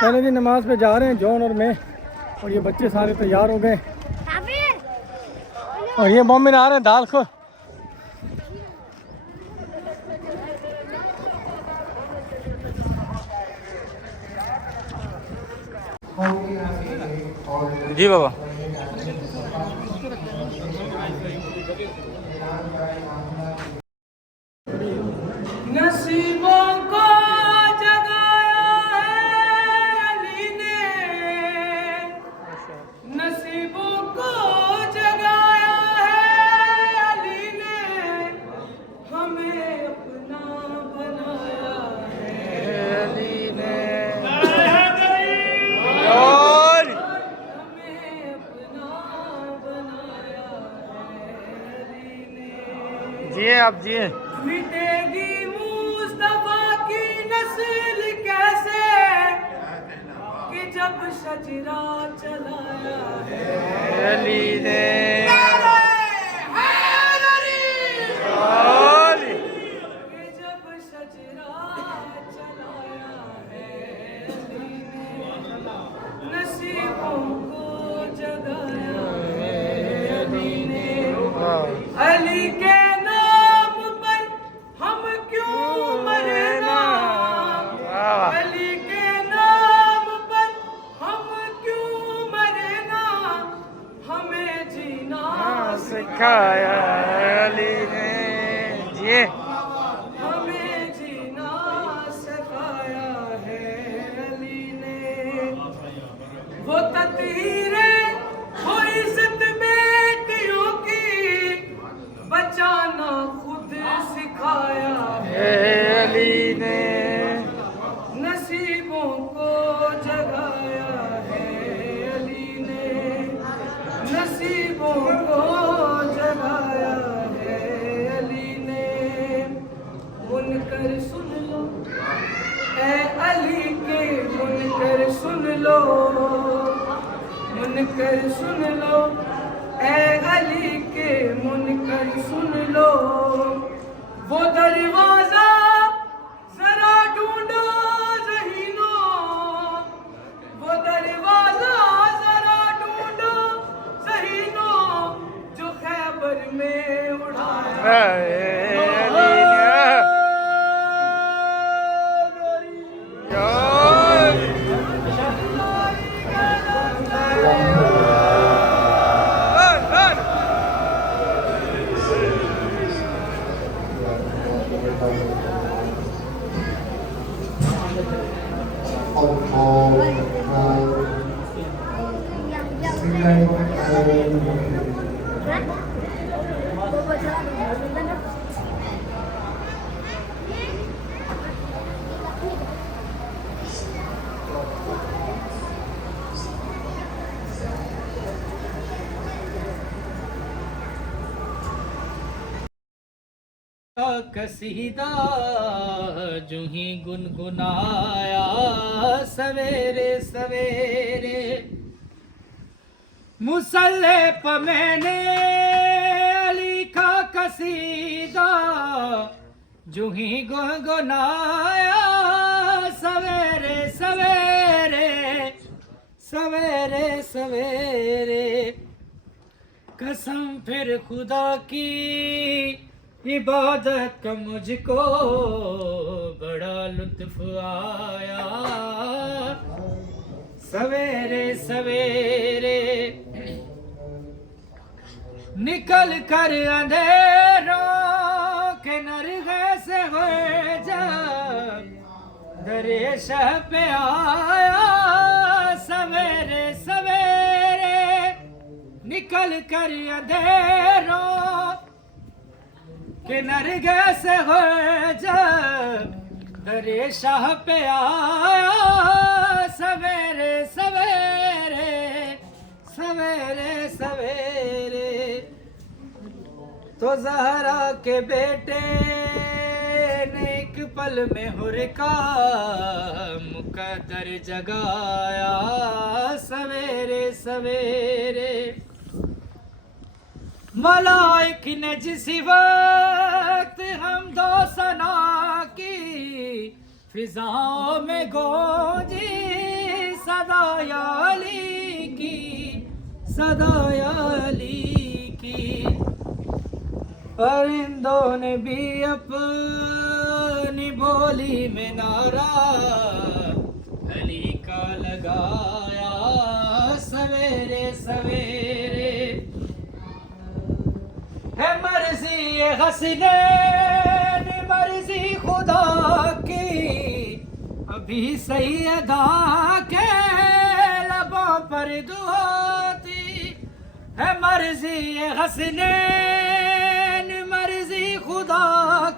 چلے جی نماز پہ جا رہے ہیں جون اور میں، اور یہ بچے سارے تیار ہو گئے اور یہ مومن آ رہے ہیں دال کو. جی بابا. نصیبوں کو جگایا ہے علی نے، نصیبوں کو جگایا ہے علی نے، ہمیں اپنا بنایا ہے علی نے، ہمیں اپنا بنایا ہے علی نے. جی آپ جی. مٹے گی مصطفیٰ کی نسل کیسے کہ جب شجرہ چلایا ہے علی نے. کہ جب شجرہ چلایا ہے علی نے، نصیبوں کو جگایا ہے علی نے. علی کے علی کے نام پر ہم کیوں مرنا، ہمیں جینا سکھایا علی نے. جی ہمیں جینا سکھایا ہے علی نے. وہ تطہیریں وہ عزت بیٹیوں کی بچانا خود سکھایا ہے علی نے. نصیبوں کو جگایا ہے علی نے، نصیبوں کو جگایا ہے علی نے. منکر سن لو اے علی کے منکر سن لو، منکر سن لو اے علی کے منکر سن لو. وہ دروازہ ذرا ڈھونڈو ذہینوں، وہ دروازہ ذرا ڈھونڈو ذہینوں جو خیبر میں اڑایا. قصیدہ جو ہی گنگنایا سویرے سویرے، مصلی پہ میں نے علی کا قصیدہ جو ہی گنگنایا سویرے سویرے، سویرے سویرے. قسم پھر خدا کی عبادت کا مجھ کو بڑا لطف آیا سویرے سویرے. نکل کر اندھیروں کے نرغے سے ہوئے جب درے شہ پہ آیا سویرے سویرے. نکل کر اندھیروں کہ نرگے سے ہوئے جب درے شاہ پہ آیا سویرے سویرے، سویرے سویرے. تو زہرا کے بیٹے نے ایک پل میں حر کا مقدر جگایا سویرے سویرے. ملائک نے جسی وقت حمد و ثنا کی فضاؤں میں گونجا صدا یا علی کی، صدا یا علی کی. پرندوں نے بھی اپنی بولی میں نعرہ علی کا لگایا سویرے سویرے. ہے مرضی حسنین مرضی خدا کی، ابھی سیدہ کے لبوں پر دعا تھی. ہے مرضی حسنین مرضی خدا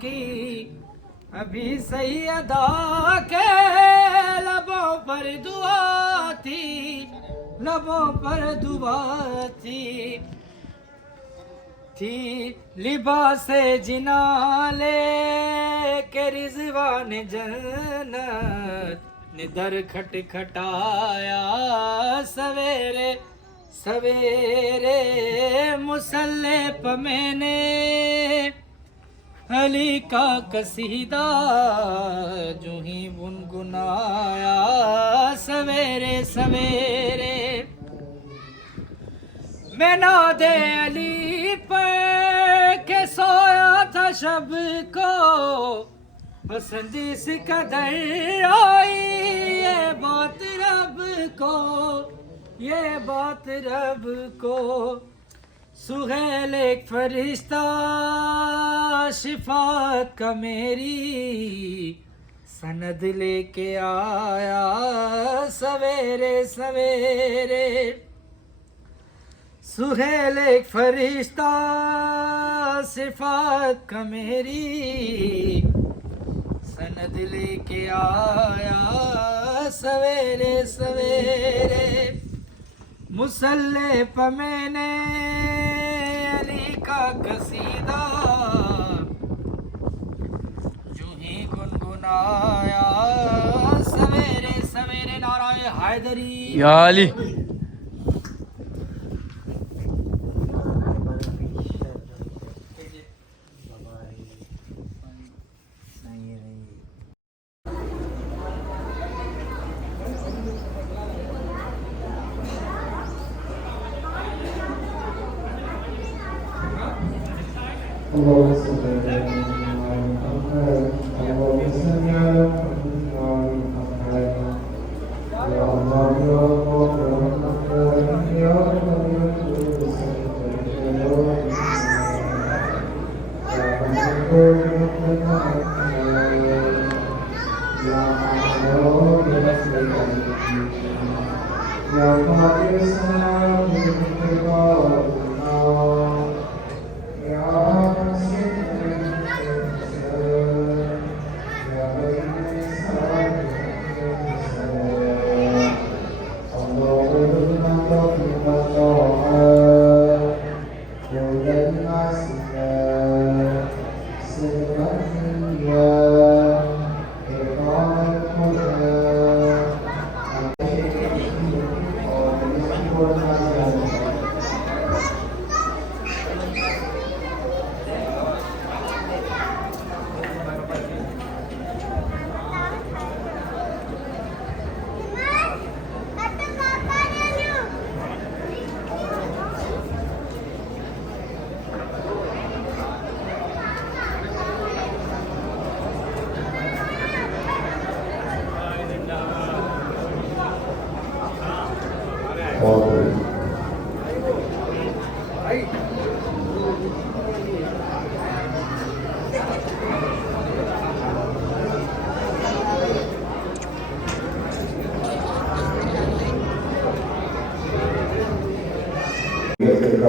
کی، ابھی سیدہ کے لبوں پر دعا تھی، لبوں پر دعا تھی. تھی لباس جنا لے کے رضوان جنت نے در کھٹکھٹایا سویرے سویرے. مصلی پہ میں نے علی کا قصیدہ جو ہی گنگنایا سویرے سویرے. میں ناد علی پہ کہ سویا تھا شب کو، پسند اس قدر آئی یہ بات رب کو، یہ بات رب کو. سہیل ایک فرشتہ شفاعت کا میری سند لے کے آیا سویرے سویرے. سہیل ایک فرشتہ شفاعت کا میری سند لے کے آیا سویرے سویرے. مصلی پہ میں نے علی کا قصیدہ جو ہی گنگنایا سویرے سویرے. نعرہ حیدری یا علی. اللهم صل على محمد اللهم صل على محمد يا الله يا الله يا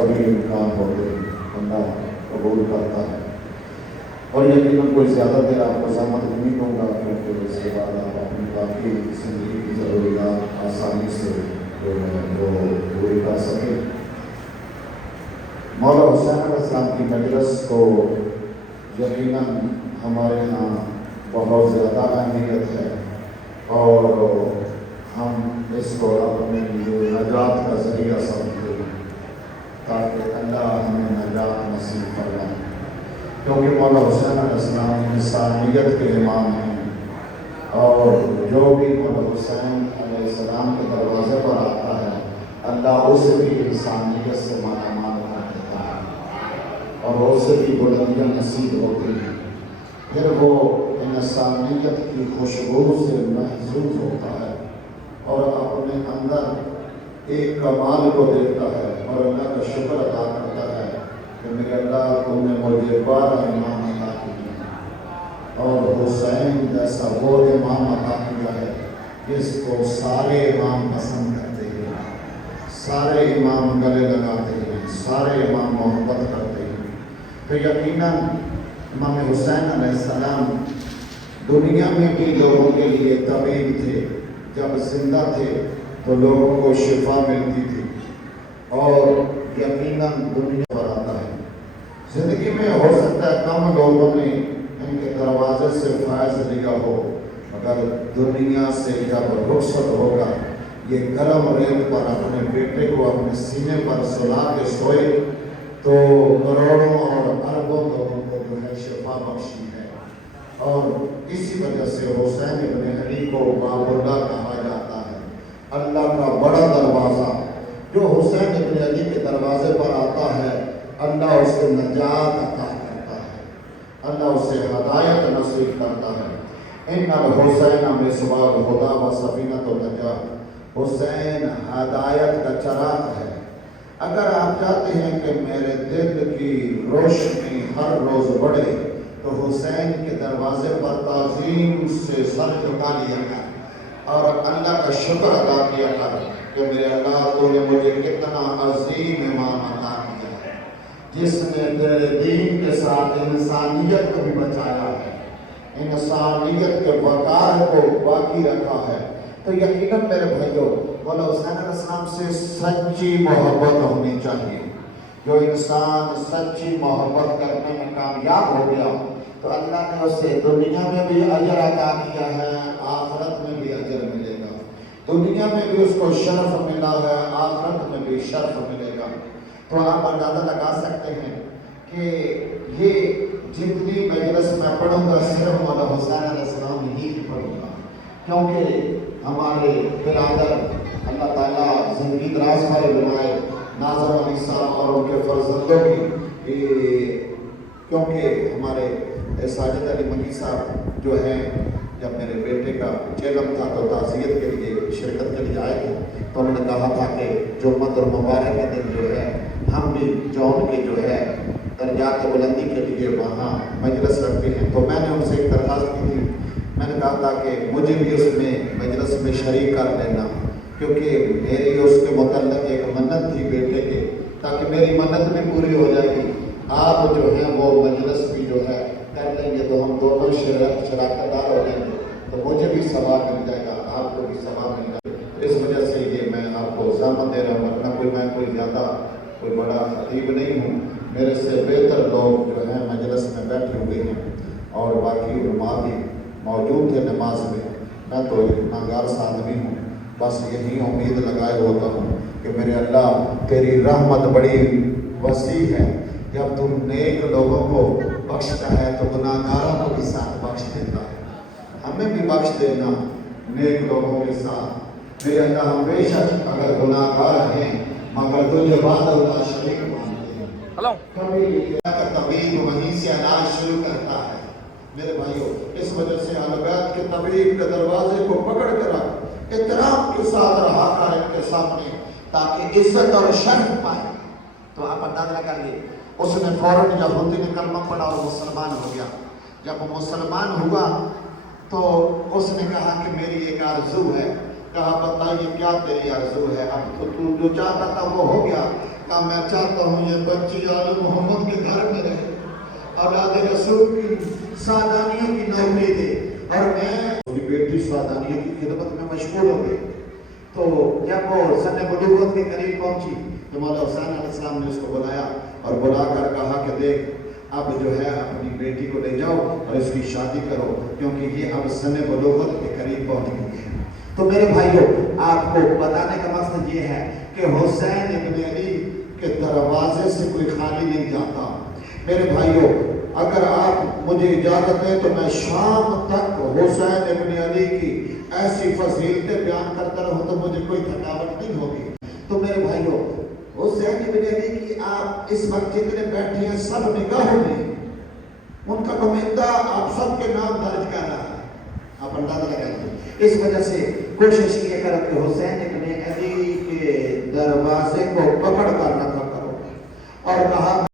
بھی امکان ہو بندہ قبول کرتا ہے. اور یقیناً کوئی زیادہ دیر آپ کو زحمت نہیں دوں گا کیونکہ اس کے بعد آپ اپنی باقی زندگی کی ضروریات آسانی سے جو ہے وہ پوری کر سکیں. مولا حسین علیہ السلام کی مجلس کو یقیناً ہمارے یہاں بہت زیادہ اہمیت ہے اور ہم اس کو اپنے لیے نجات کا ذریعہ سمجھتے ہیں تاکہ اللہ ہمیں نجات نصیب فرمائے. کیونکہ مولا حسین علیہ السلام انسانیت کے امام ہیں اور جو بھی مولا حسین علیہ السلام کی طرف اللہ اسے بھی انسانیت سے مالا مال کر دیتا ہے اور اسے بھی بلندیاں نصیب ہوتی ہیں، پھر وہ انسانیت کی خوشبو سے محظوظ ہوتا ہے اور اپنے اندر ایک کمال کو دیکھتا ہے اور اللہ کا شکر ادا کرتا ہے کہ میرے اللہ تم نے مجھے 12 امام عطا کیے اور حسین جیسا وہ امام عطا کیا ہے جس کو سارے امام پسند کرتے ہیں، سارے امام گلے لگاتے ہیں، سارے امام محبت کرتے ہیں۔ تو یقیناً امام حسین علیہ السلام دنیا میں بھی لوگوں کے لیے طبیب تھے، جب زندہ تھے تو لوگوں کو شفا ملتی تھی اور یقیناً دنیا پر آتا ہے۔ زندگی میں ہو سکتا ہے کم لوگوں نے ان کے دروازے سے فائز لیا ہو، مگر دنیا سے جب رخصت ہوگا یہ گرم ریت پر اپنے بیٹے کو اپنے سینے پر سلا کے سوئے تو کروڑوں اور اربوں لوگوں کو جو ہے شفا بخشی ہے، اور اسی وجہ سے حسین ابن علی کو باب اللہ کہا جاتا ہے، اللہ کا بڑا دروازہ۔ جو حسین ابن علی کے دروازے پر آتا ہے اللہ اسے نجات عطا کرتا ہے، اللہ اسے ہدایت نصیب کرتا ہے۔ ان الحسین مصباح الہدی و سفینۃ النجات، حسین ہدایت کا چراغ ہے۔ اگر آپ چاہتے ہیں کہ میرے دل کی روشنی ہر روز بڑھے تو حسین کے دروازے پر تعظیم سے سر جھکا لیا کر اور اللہ کا شکر ادا کیا کر کہ میرے اللہ تو نے مجھے کتنا عظیم امام عطا کیا ہے جس نے تیرے دین کے ساتھ انسانیت کو بھی بچایا ہے، انسانیت کے وقار کو باقی رکھا ہے۔ تو یقیناً میرے بھائیوں مولا حسین علیہ السلام سے سچی محبت ہونی چاہیے۔ جو انسان سچی محبت کرنے میں کامیاب ہو گیا تو اللہ نے اسے دنیا میں بھی اجر عطا کیا ہے، آخرت میں بھی اجر ملے گا۔ دنیا میں بھی اس کو شرف ملا ہے، آخرت میں بھی شرف ملے گا۔ تو آپ اندازہ لگا سکتے ہیں کہ یہ جتنی مجلس میں پڑھوں گا صرف مولا حسین علیہ السلام ہی پڑھوں گا، کیونکہ ہمارے برادر اللہ تعالیٰ زندگی دراز والے بنائے، ناظر علی صاحب اور ان کے فرزندوں کی، کیونکہ ہمارے ساجد علی منی صاحب جو ہیں جب میرے بیٹے کا چیلم تھا تو تعزیت کے لیے شرکت کے لیے آئے تھے، تو انہوں نے کہا تھا کہ جمعۃ المبارک کا دن جو ہے ہم بھی جون کے جو ہے درجات بلندی کے لیے وہاں مجلس رکھتے ہیں۔ تو میں نے ان سے ایک درخواست کی تھی، میں نے کہا تھا کہ مجھے بھی اس میں مجلس میں شریک کر لینا، کیونکہ میری اس کے متعلق ایک منت تھی بیٹے کے، تاکہ میری منت بھی پوری ہو جائے گی۔ آپ جو ہیں وہ مجلس بھی جو ہے کر لیں گے تو ہم دونوں شراکت دار ہو جائیں گے، تو مجھے بھی ثواب مل جائے گا، آپ کو بھی ثواب مل جائے گا۔ اس وجہ سے یہ میں آپ کو زحمت دے رہا ہوں، ورنہ میں کوئی زیادہ کوئی بڑا خطیب نہیں ہوں، میرے سے بہتر لوگ جو ہیں مجلس میں بیٹھے ہوئے ہیں اور باقی علماء بھی موجود تھے نماز میں تو ناگار آدمی ہوں، بس یہی امید لگائے ہوتا ہوں کہ میرے اللہ تیری رحمت بڑی وسیع ہے، جب تم نیک لوگوں کو بخشتا ہے تو گناہگاروں کو بھی ساتھ بخش دیتا ہے، ہمیں بھی بخش دینا نیک لوگوں کے ساتھ۔ میرے اللہ ہم بے شک اگر گناہگار ہیں مگر تجھے وحدہ لا شریک مانتے ہیں، کبھی طبیب وہیں سے علاج شروع کرتا ہے۔ میرے بھائیوں اس وجہ سے اہل بیت کے طبیب کے دروازے کو پکڑ کر رکھ، احترام کے ساتھ رہا کر ان کے سامنے تاکہ عزت اور شرف پائے۔ تو آپ اندازہ کر لیے اس نے فوراً یہودی نے کلمہ پڑھا اور مسلمان ہو گیا۔ جب وہ مسلمان ہوا تو اس نے کہا کہ میری ایک آرزو ہے، کہا بتائیے کیا تیری آرزو ہے؟ اب تو جو چاہتا تھا وہ ہو گیا، کہا میں چاہتا ہوں یہ بچی آل محمد کے گھر میں رہے، اولاد رسول کی سعدانیوں کی نوکری دے، اور میں اپنی بیٹی سعدانیوں کی خدمت میں مشغول ہو گئی۔ تو جب وہ سن بلوغت کے قریب پہنچی تو مولا حسین علیہ السلام نے اس کو بلایا اور بلا کر کہا کہ دیکھ اب جو ہے اپنی بیٹی کو لے جاؤ اور اس کی شادی کرو، کیونکہ یہ اب سن بلوغت کے قریب پہنچ گئی ہے۔ تو میرے بھائیوں آپ کو بتانے کا مقصد یہ ہے کہ حسین ابن علی کے دروازے سے کوئی خالی نہیں جاتا۔ میرے بھائیوں اگر آپ مجھے اجازت دیں تو میں شام تک حسین ابن علی کی ایسی فضیلتیں بیان کرتا رہوں تو مجھے کوئی تھکاوٹ نہیں ہوگی، تو میرے بھائیوں حسین ابن علی کی آپ اس وقت جتنے بیٹھے ہیں سب نگاہوں میں ان کا نمائندہ آپ سب کے نام درج کر رہا ہے. آپ اندازہ لگائیے. اس وجہ سے کوشش یہ کرو کہ حسین ابن علی کے دروازے کو پکڑ کر نہ کرو اور کہا